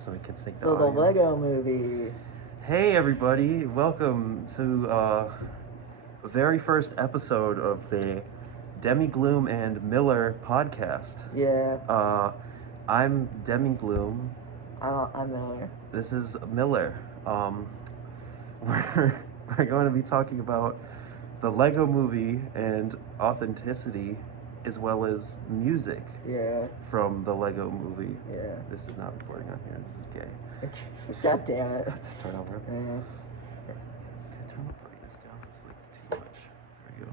so we can sync the So the audio. Lego movie. Hey everybody, welcome to the very first episode of the Demi Gloom and Miller podcast. Yeah, I'm Demi Gloom. I'm Miller. This is Miller. We're, we're going to be talking about the Lego movie and authenticity as well as music Yeah, from the Lego movie. yeah. This is not recording on here, this is gay. God damn it. Let's start over. Yeah. Okay, turn the brightness down. It's like too much. There we go.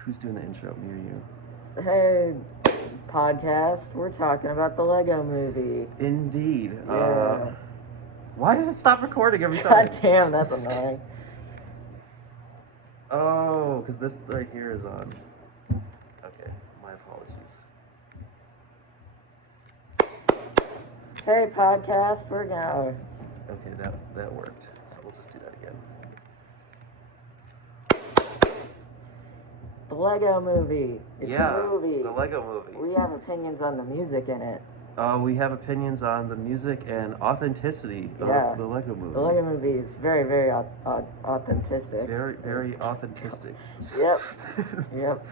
Who's doing the intro? Me or you? Hey, podcast. We're talking about the Lego movie. Indeed. Yeah. Why does it stop recording every time? God damn, that's annoying. Oh, because this right here is on. Okay, my apologies. Hey, podcast. We're gonna. Okay, that worked. So we'll just do that again. The Lego movie. It's Yeah, a movie. the Lego movie. We have opinions on the music in it. We have opinions on the music and authenticity of Yeah. the Lego movie. The Lego movie is very, very authentic. Very authentic. Yep. Yep.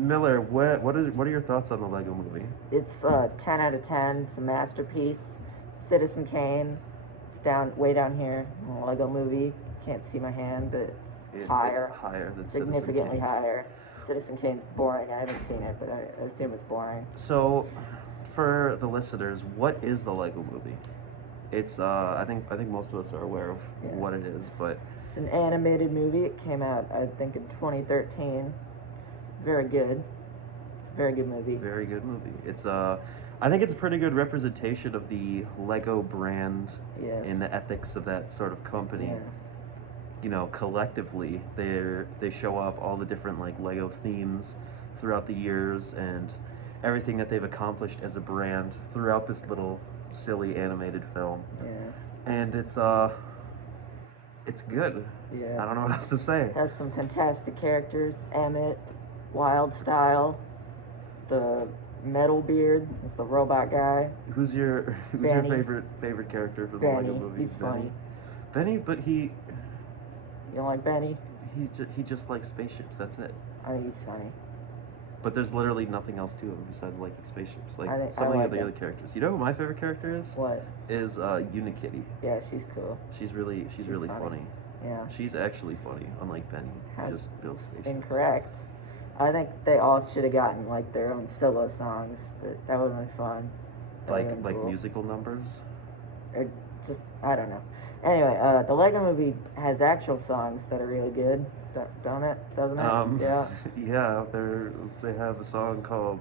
Miller, what are your thoughts on the Lego movie? It's 10 out of 10. It's a masterpiece. Citizen Kane. It's way down here. Lego movie. Can't see my hand, but it's higher. It's higher than Significantly Citizen Kane. higher. Citizen Kane's boring. I haven't seen it, but I assume it's boring. So, for the listeners, what is the Lego movie? It's I think most of us are aware of what it is, but it's an animated movie. It came out, I think, in 2013. It's very good. It's a very good movie. Very good movie. It's I think it's a pretty good representation of the Lego brand and the ethics of that sort of company. Yeah. You know, collectively, they show off all the different like Lego themes throughout the years and everything that they've accomplished as a brand throughout this little silly animated film. Yeah. And it's good. Yeah. I don't know what else to say. It has some fantastic characters. Emmett, Wild Style, the Metal Beard is the robot guy. Who's your favorite character for the Lego movie? He's funny. Benny, but you don't like Benny? He just likes spaceships. That's it. I think he's funny. But there's literally nothing else to him besides liking spaceships. Like so many of the other characters. You know who my favorite character is? What? Is Unikitty. Yeah, she's cool. She's really funny. Yeah. She's actually funny, unlike Benny, who just builds spaceships. Incorrect. I think they all should have gotten like their own solo songs, but that would have been fun. Like cool. Musical numbers? Or just I don't know. Anyway, the Lego movie has actual songs that are really good, doesn't it? Yeah. Yeah, they have a song called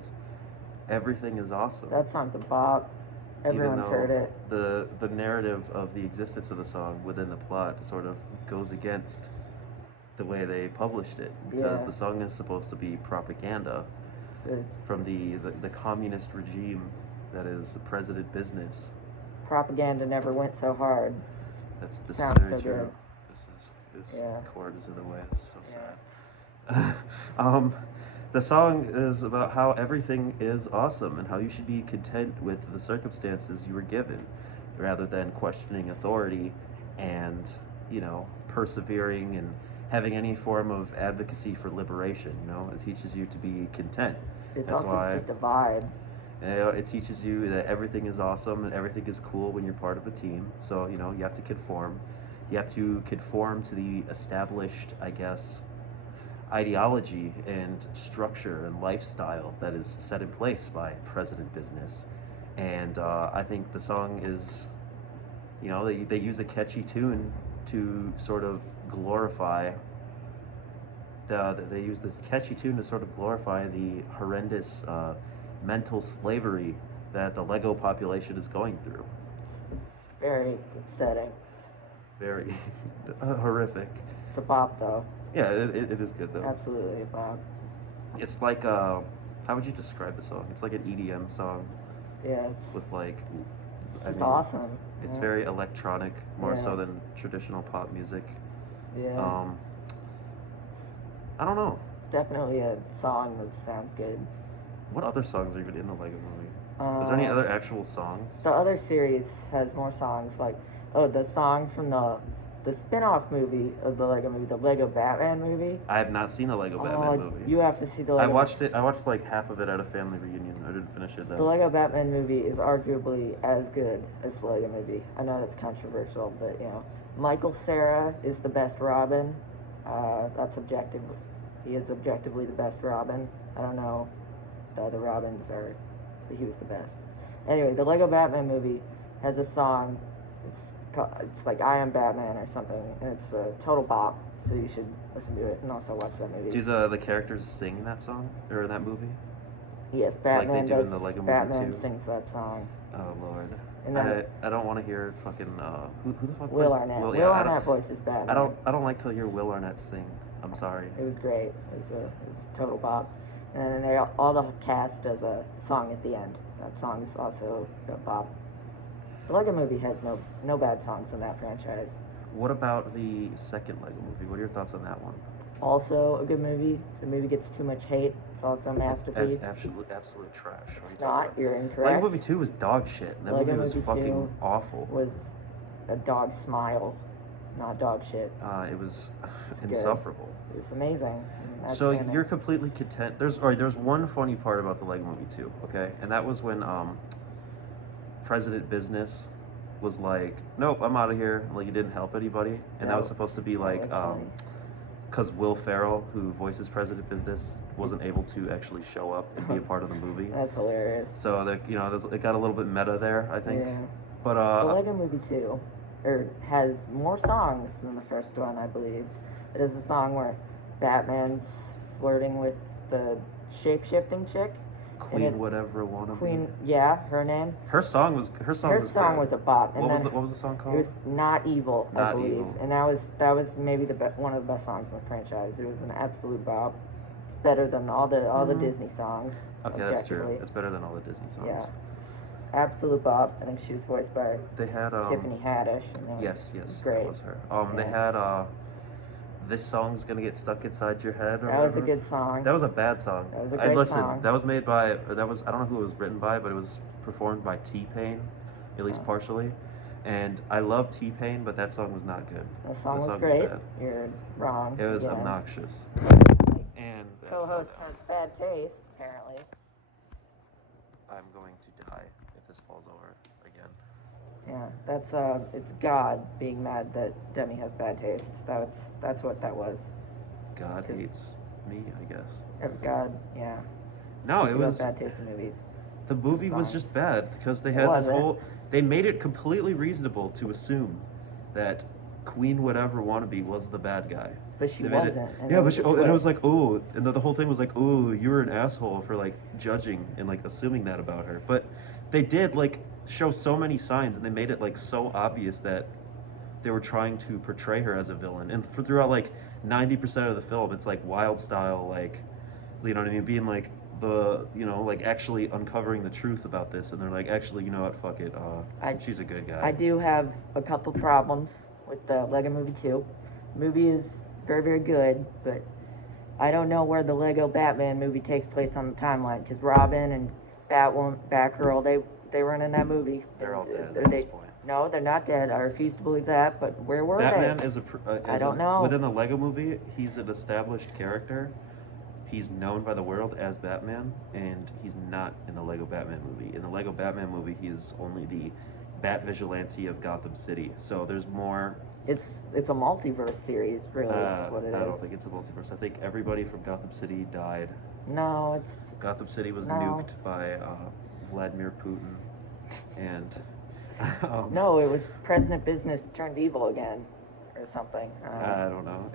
"Everything Is Awesome." That song's a bop. Everyone's heard it. The narrative of the existence of the song within the plot sort of goes against the way they published it, because the song is supposed to be propaganda from the communist regime that is president business. Propaganda never went so hard. This sounds is very so true. good. This cord is in the way. This is so sad. The song is about how everything is awesome and how you should be content with the circumstances you were given, rather than questioning authority and, you know, persevering and having any form of advocacy for liberation. You know, it teaches you to be content. That's also just a vibe. You know, it teaches you that everything is awesome and everything is cool when you're part of a team. So, you know, you have to conform. You have to conform to the established, I guess, ideology and structure and lifestyle that is set in place by President Business. And I think the song is, you know, they use a catchy tune to sort of glorify they use this catchy tune to sort of glorify the horrendous mental slavery that the Lego population is going through. It's very upsetting. Very horrific. It's a bop, though. Yeah, it is good, though. Absolutely a bop. It's like, how would you describe the song? It's like an EDM song. Yeah, it's... With, like... It's just awesome. It's very electronic, more so than traditional pop music. Yeah. I don't know. It's definitely a song that sounds good. What other songs are even in the Lego movie? Was there any other actual songs? The other series has more songs, like the song from the spin-off movie of the Lego movie, the Lego Batman movie. I have not seen the Lego Batman movie. You have to see the Lego. I watched it. I watched like half of it at a family reunion. I didn't finish it though. The Lego Batman movie is arguably as good as the Lego movie. I know that's controversial, but you know, Michael Cera is the best Robin. That's objective. He is objectively the best Robin. I don't know the other Robins are, but he was the best. Anyway, the Lego Batman movie has a song. It's like I Am Batman or something, and it's a total bop. So you should listen to it and also watch that movie. Do the characters sing in that song or in that movie? Yes, Batman like they do does. In the Lego Batman movie too? Sings that song. Oh Lord. And then I don't want to hear fucking who the fuck Will plays- Arnett. Will, Will yeah, Arnett voices Batman. I don't like to hear Will Arnett sing. I'm sorry. It was great. It was a total bop. And then all the cast does a song at the end. That song is also a bop. The Lego movie has no bad songs in that franchise. What about the second Lego movie? What are your thoughts on that one? Also a good movie. The movie gets too much hate. It's also a masterpiece. It's absolute trash. It's not. You're incorrect. Lego Movie 2 was dog shit. That Lego movie was Movie fucking 2 awful. Was a dog smile, not dog shit. It was It's insufferable. Good. It was amazing. So you're completely content. There's one funny part about the Lego Movie 2, okay? And that was when President Business was like, nope, I'm out of here. Like, he didn't help anybody. And that was supposed to be like, because Will Ferrell, who voices President Business, wasn't able to actually show up and be a part of the movie. That's hilarious. So that it got a little bit meta there, I think. Yeah. But the Lego Movie 2 has more songs than the first one, I believe. It is a song where Batman's flirting with the shape-shifting chick. Queen whatever wanna Queen, be. yeah, her name. Her song was was a bop. And what was the song called? It was Not Evil, I believe. Evil. And that was maybe one of the best songs in the franchise. It was an absolute bop. It's better than all the Disney songs. Okay, that's true. It's better than all the Disney songs. Yeah. Absolute bop. I think she was voiced by Tiffany Haddish. And yes, great. That was her. They had This Song's Gonna Get Stuck Inside Your Head. That was a good song. That was a bad song. That was a great song. That was made by, I don't know who it was written by, but it was performed by T-Pain, at least partially. And I love T-Pain, but that song was not good. The song was great. You're wrong. It was obnoxious. And co-host has bad taste, apparently. I'm going to die if this falls over again. Yeah, it's God being mad that Demi has bad taste. That's what that was. God hates me, I guess. God, yeah. No, it was bad taste in movies. The movie was just bad because they had they made it completely reasonable to assume that Queen Whatever Wannabe was the bad guy. But she wasn't. And it was like, oh, and the whole thing was like, oh, you were an asshole for like judging and like assuming that about her. But they did like show so many signs, and they made it like so obvious that they were trying to portray her as a villain. And throughout like 90% of the film, it's like Wild style, like, you know what I mean, being like like actually uncovering the truth about this, and they're like, actually, you know what, fuck it, she's a good guy. I do have a couple problems with the Lego Movie 2. The movie is very, very good, but I don't know where the Lego Batman movie takes place on the timeline, because Robin and Batgirl, they weren't in that movie. They're all dead at this point. No, they're not dead. I refuse to believe that, but where were Batman they? I don't know. Within the Lego movie, he's an established character. He's known by the world as Batman, and he's not in the Lego Batman movie. In the Lego Batman movie, he is only the Bat Vigilante of Gotham City. So there's more. It's a multiverse series, really. That's what it is. I don't think it's a multiverse. I think everybody from Gotham City died. No, it's Gotham City was nuked by Vladimir Putin, and no, it was President Business turned evil again, or something. I don't know.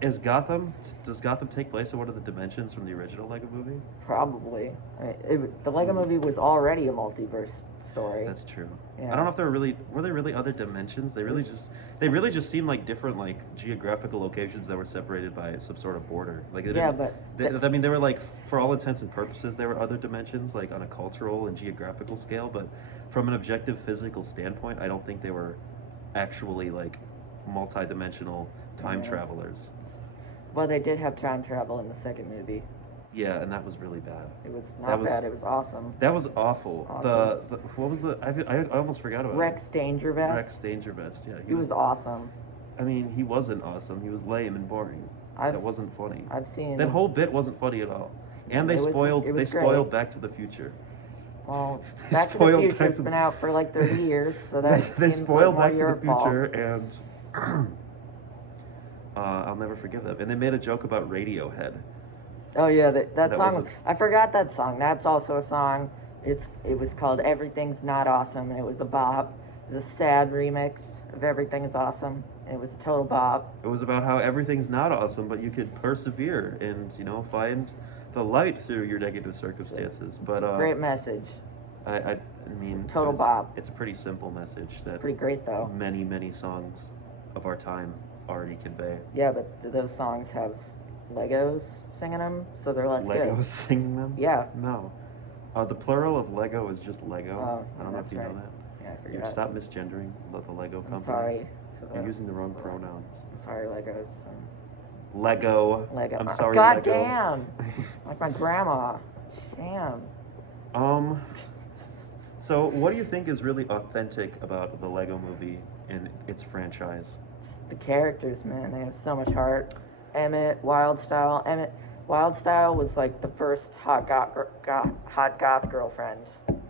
Does Gotham take place in one of the dimensions from the original Lego movie? Probably. The Lego movie was already a multiverse story. That's true. Yeah. I don't know if were there really other dimensions. They really just seem like different like geographical locations that were separated by some sort of border. Like they were like, for all intents and purposes, there were other dimensions like on a cultural and geographical scale, but from an objective physical standpoint, I don't think they were actually like multi-dimensional time travelers. Well, they did have time travel in the second movie. Yeah, and that was really bad. It was That not was bad. It was awesome. that was awful. Awesome. The what was the I almost forgot about Rex it. Dangervest. Rex Dangervest. Yeah, He was awesome. I mean, he wasn't awesome. He was lame and boring. That wasn't funny. I've seen That whole bit wasn't funny at all. And they It was- spoiled it was they spoiled great. Back to the Future. Well, They Back to the spoiled Future's Back to- been out for like 30 years, so that They seems spoiled like more Back to your the fault. Future, and I'll never forgive them. And they made a joke about Radiohead. Oh yeah, that That song. wasn't- I forgot that song. That's also a song. It was called "Everything's Not Awesome," and it was a bop. It was a sad remix of "Everything Is Awesome." And it was a total bop. It was about how everything's not awesome, but you could persevere and find the light through your negative circumstances. But It's a great message. I mean, total bop. It's a pretty simple message that Pretty great though. many songs of our time already convey. Yeah, but those songs have Legos singing them, so they're less Legos good. singing them? Yeah. No. The plural of Lego is just Lego. Oh, I don't know if that's you know right. that. Yeah, I You forgot. stop misgendering the Lego company. I'm sorry. You're using the wrong pronouns. I'm sorry, Legos. Lego. Lego. I'm sorry, God Lego. damn. Like my grandma. Damn. So what do you think is really authentic about the Lego movie and its franchise? Just the characters, man. They have so much heart. Emmett, Wildstyle. Emmett, Wildstyle was like the first hot goth girlfriend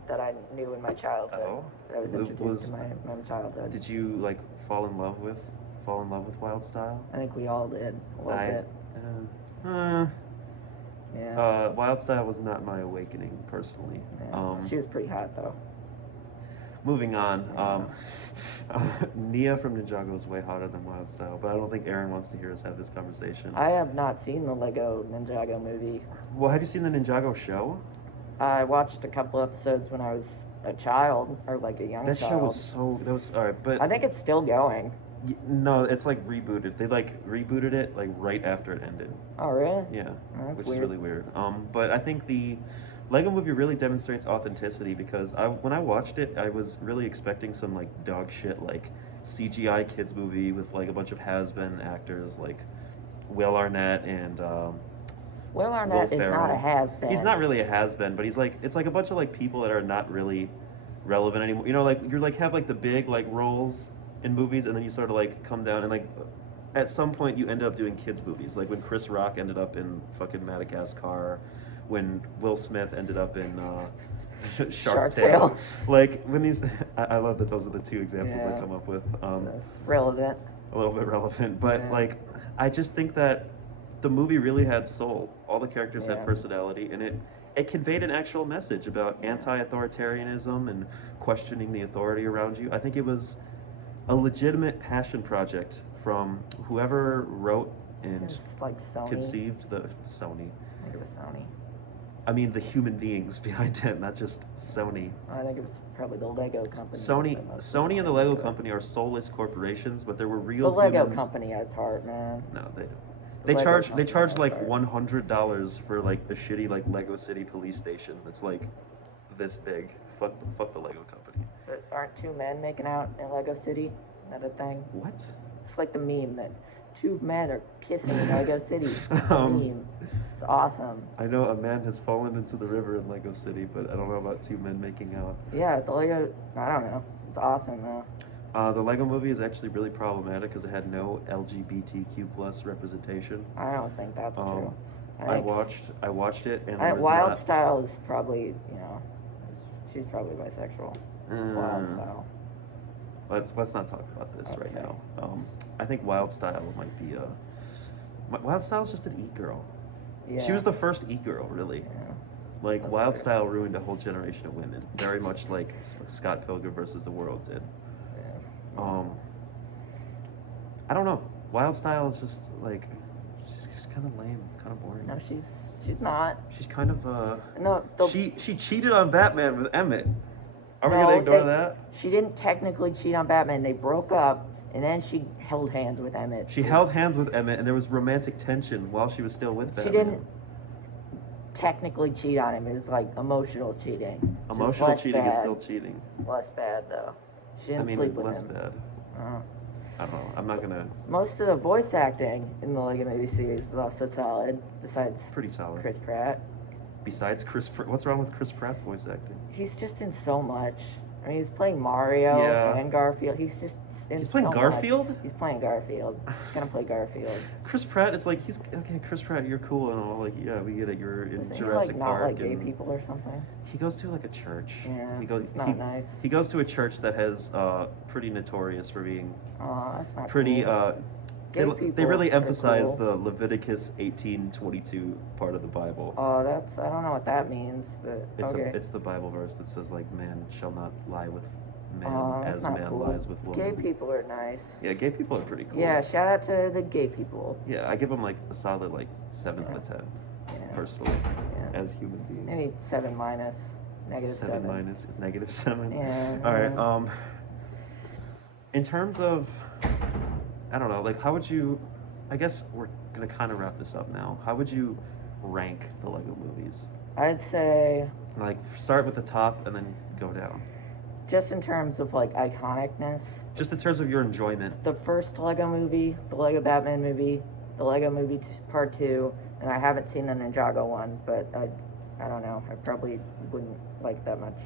that I knew in my childhood. Oh. That I was introduced to my childhood. Did you like fall in love with Wild Style? I think we all did a little bit. Yeah. Wild Style was not my awakening personally. Yeah. She was pretty hot though. Moving on, Nia from Ninjago is way hotter than Wild Style, but I don't think Aaron wants to hear us have this conversation. I have not seen the Lego Ninjago movie. Well, have you seen the Ninjago show? I watched a couple episodes when I was a child, or like a young That child. show was that was alright, but I think it's still going. no, it's like rebooted. They like rebooted it like right after it ended. Oh, really? Yeah, Oh, that's which weird. is really weird. But I think the Lego movie really demonstrates authenticity because when I watched it, I was really expecting some like dog shit like CGI kids movie with like a bunch of has-been actors like Will Arnett and Will Arnett is not a Ferrell. has-been. He's not really a has-been, but it's like a bunch of like people that are not really relevant anymore. You know, like you're like have like the big like roles in movies, and then you sort of like come down and like at some point you end up doing kids movies, like when Chris Rock ended up in fucking Madagascar, when Will Smith ended up in Shark Tale. Like when these, I love that those are the two examples I Yeah. come up with. That's relevant. A little bit relevant, but Yeah. like I just think that the movie really had soul. All the characters Yeah. had personality, and it conveyed an actual message about anti-authoritarianism and questioning the authority around you. I think it was a legitimate passion project from whoever wrote and It's like Sony. conceived the Sony. I think it was Sony. I mean the human beings behind it, not just Sony. I think it was probably the Lego company. Sony and the Lego company are soulless corporations, but there were The real Lego humans. company has heart, man. No, they don't. The Lego They company charge has like heart. $100 for like a shitty like Lego City police station that's like this big. Fuck the Lego company. But aren't two men making out in Lego City? Isn't that a thing? What? It's like the meme that two men are kissing in Lego City. It's a Um, meme. It's awesome. I know a man has fallen into the river in Lego City, but I don't know about two men making out. Yeah, the Lego. I don't know. It's awesome though. The Lego movie is actually really problematic because it had no LGBTQ plus representation. I don't think that's true. I think- watched it and there was Wild not, Style is probably, she's probably bisexual. Wild uh, Style. Let's not talk about this right Okay. now. I think Wild Style might be Wild Style's just an e-girl. Yeah. She was the first e-girl, really. Yeah. Like That's Wild true. Style ruined a whole generation of women, very much like Scott Pilgrim versus the World did. Yeah. I don't know. Wild Style is just like she's kind of lame, kind of boring. No, she's not. She's kind of No, she cheated on Batman with Emmett. Are we No, gonna ignore they- that? She didn't technically cheat on Batman. They broke up, and then she held hands with Emmett. She held hands with Emmett, and there was romantic tension while she was still with She Batman. didn't technically cheat on him. It was like emotional cheating. which is Emotional less cheating is bad. still cheating. It's less bad though. She I didn't mean, sleep with less him. bad. I don't know. I'm not gonna. Most of the voice acting in the Lego Movie series is also solid, besides Pretty solid. Chris Pratt. Besides what's wrong with Chris Pratt's voice acting? He's just in so much. I mean, he's playing Mario Yeah. and Garfield. He's just in He's playing so Garfield? much. He's playing Garfield. He's gonna play Garfield. Chris Pratt, it's like he's okay. Chris Pratt, you're cool and all. Like, yeah, we get it. You're in Doesn't he Jurassic like not Park. like gay and people or something? He goes to like a church. Yeah, He goes. it's not nice. He goes to a church that has pretty notorious for being Oh, that's not pretty. cool. Gay They people really are emphasize cool. the Leviticus 18:22 part of the Bible. Oh, that's I don't know what that means, but okay. It's the Bible verse that says like man shall not lie with man Oh, that's as not man cool. lies with woman. Gay people are nice. Yeah, gay people are pretty cool. Yeah, shout out to the gay people. Yeah, I give them like a solid like 7 out of 10 Yeah. personally Yeah. as human beings. Maybe 7 minus. It's negative 7. minus is negative 7. Yeah. All right. In terms of, I don't know, like how would you? I guess we're gonna kind of wrap this up now. How would you rank the Lego movies? I'd say Like start with the top and then go down. just in terms of like iconicness, Just in terms of your enjoyment. the first Lego movie, the Lego Batman movie, the Lego movie Part 2, and I haven't seen the Ninjago one, but I don't know. I probably wouldn't like that much.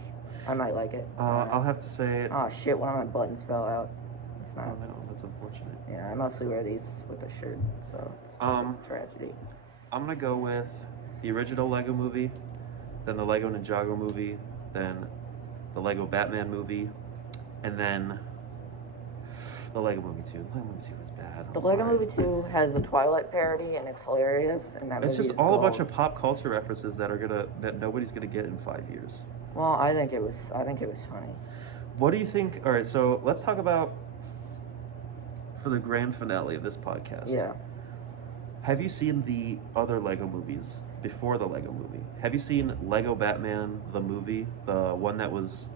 I might like it. I'll have to say. Oh shit! One of my buttons fell out. It's Oh not. no, that's unfortunate. Yeah, I mostly wear these with a shirt, so it's Um, a tragedy. I'm gonna go with the original Lego movie, then the Lego Ninjago movie, then the Lego Batman movie, and then the Lego movie 2. The Lego movie 2 was bad. I'm The Lego sorry. Movie 2 has a Twilight parody, and it's hilarious. And that It's movie just is all a bunch gold. of pop culture references that nobody's gonna get in 5 years. Well, I think it was funny. What do you think? All right, so let's talk about for the grand finale of this podcast. Yeah. Have you seen the other Lego movies before the Lego movie? Have you seen Lego Batman the movie, the one that was?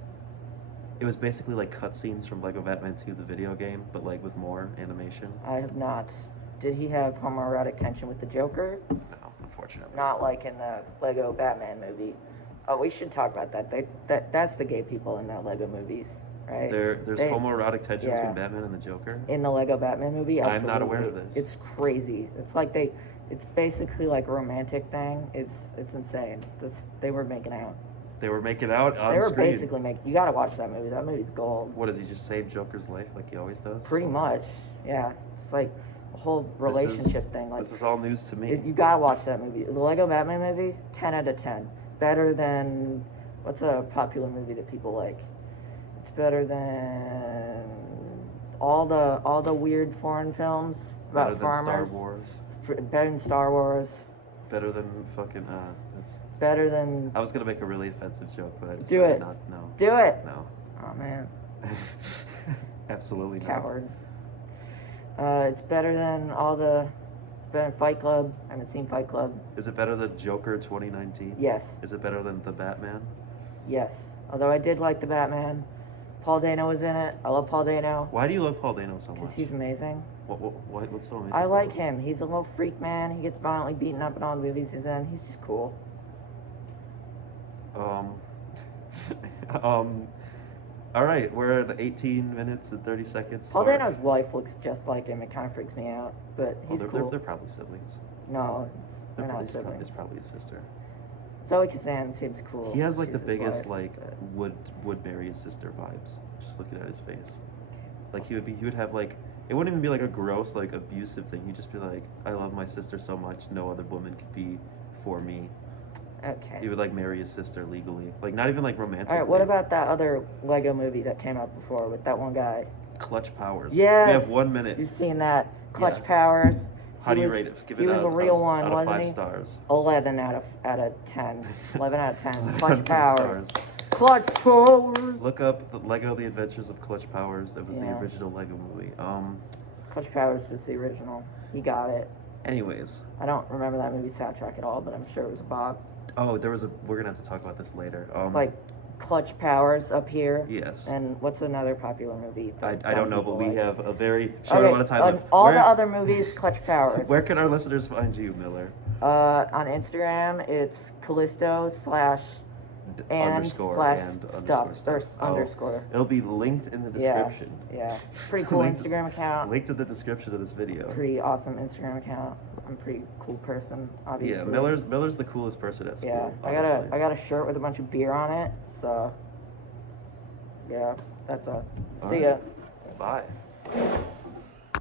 It was basically like cutscenes from Lego Batman 2, the video game, but like with more animation. I have not. Did he have homoerotic tension with the Joker? No, unfortunately. Not like in the Lego Batman movie. Oh, we should talk about that. That's the gay people in the Lego movies, right? There's They- homoerotic tension yeah. between Batman and the Joker. In the Lego Batman movie, I'm absolutely. not aware of this. It's crazy. It's like it's basically like a romantic thing. It's insane. They were making out. They were making out on They were screen. basically making. You gotta watch that movie. That movie's gold. What does he just save Joker's life like he always does? Pretty much, yeah. It's like a whole relationship thing. Like This is all news to me. you gotta watch that movie. The Lego Batman movie, 10 out of 10. Better than what's a popular movie that people like? It's better than all the weird foreign films about Better than farmers. Star Wars. It's better than Star Wars. Better than fucking. That's. Better than. I was gonna make a really offensive joke, but I Do decided it. not. No. Do it. No. Oh man, Absolutely not. coward. It's better than all the. It's better than Fight Club. I haven't seen Fight Club. Is it better than Joker 2019? Yes. Is it better than the Batman? Yes. Although I did like the Batman. Paul Dano was in it. I love Paul Dano Why do you love Paul Dano so much? because he's amazing. What's so amazing? I about like him? him. He's a little freak man. He gets violently beaten up in all the movies he's in. He's just cool. All right, we're at 18 minutes and 30 seconds. Paul mark. Dano's wife looks just like him. It kind of freaks me out, but Oh, he's they're, cool. they're probably siblings. No, they're They're not probably, siblings. it's probably his sister. Zoe Kazan seems cool. He has like She's the his biggest wife, like but- would marry his sister vibes. Just looking at his face. Like he would have like it wouldn't even be like a gross like abusive thing. He'd just be like, I love my sister so much, no other woman could be for me. Okay. He would like marry his sister legally. Like not even like romantic. All right. What about that other Lego movie that came out before with that one guy? Clutch Powers? Yes. We have 1 minute. You've seen that? Clutch Yeah. Powers. How do you rate it? Give He it was out a real of, one, out of wasn't 5 he? stars. 11 out of 10. 11 out of 10. 11 Clutch Powers. stars. Clutch Powers. Look up the Lego: The Adventures of Clutch Powers. That was the Yeah. original Lego movie. Clutch Powers was the original. He got it. Anyways, I don't remember that movie soundtrack at all, but I'm sure it was Bob. oh, we're gonna have to talk about this later. It's like Clutch Powers up here. yes. And what's another popular movie? I that don't dumb know, but people we like? have a very short Okay, amount of time on left. all Where, the other movies, Clutch Powers. where can our listeners find you, Miller? On Instagram, it's Callisto / underscore slash and stuff underscore or stuff. Oh, underscore. it'll be linked in the Yeah. description. Yeah, pretty cool Linked- Instagram account. Linked in the description of this video. Pretty awesome Instagram account. I'm a pretty cool person, obviously. Yeah, Miller's the coolest person at school. Yeah, honestly. I got a shirt with a bunch of beer on it. So yeah, that's a. All See ya. right. Bye.